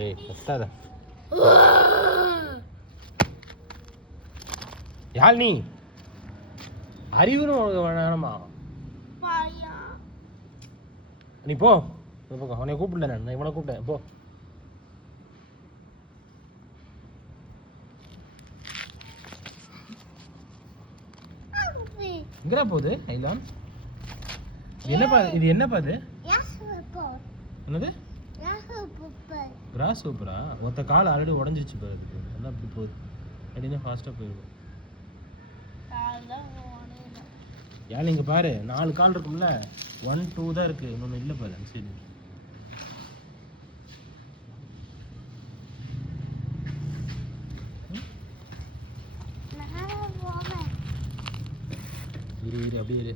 ஏய் கத்தாத யாழ்னி அறிவுன்னு உனக்கு வேணாமா நீ போ அவனை கூப்பிடல நான் இவனை கூப்பிட்டேன் போ எங்கடா போகுது ஐலான் என்னப்பா இது என்னப்பா இது என்னது கிராஸ் சூப்பரா ஒருத்த கால் ஆல்ரெடி உடஞ்சிருச்சு பாரு அதுக்கு நல்லா அப்படி போகுது அப்படின்னா ஃபாஸ்ட்டாக போயிடும் ஏன் இங்கே பாரு 4 கால் இருக்கும்ல 1 2 தான் இருக்கு இன்னொன்று இல்லை பாரு சரி இரு அப்படியே இரு